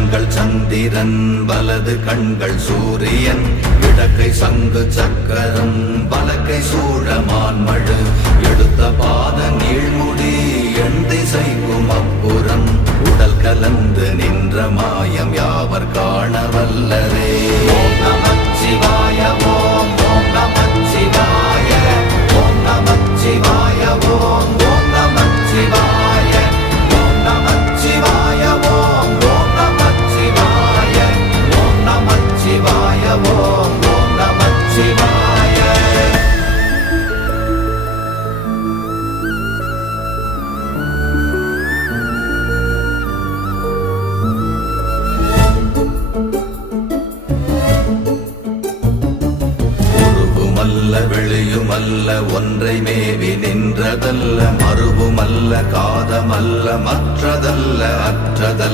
கண்கள் சந்திரன் வலது கண்கள் சூரியன் இடக்கை சங்கு சக்கரம் வலக்கை சூழமான்மழு எடுத்த பாத நீழ்முடி எண் திசைக்கும் அப்புறம் உடல் கலந்து நின்ற மாயம் யாவர் காண வல்லரே. ஓம் நமச்சிவாய ஓம் ஓம் நமச்சிவாய ஓம் நமச்சிவாய ஓம் ஓம் நமச்சிவாய ஓம் நமச்சிவாய ஓம் ஓம் நமச்சிவாய ஓம் நமச்சிவாய ஓம் ஓம் நமச்சிவாய. வெளியுமல்ல ஒன்றை மேவி நின்றதல்ல மறுவுமல்ல காதமல்ல மற்றதல்ல அற்றதல்ல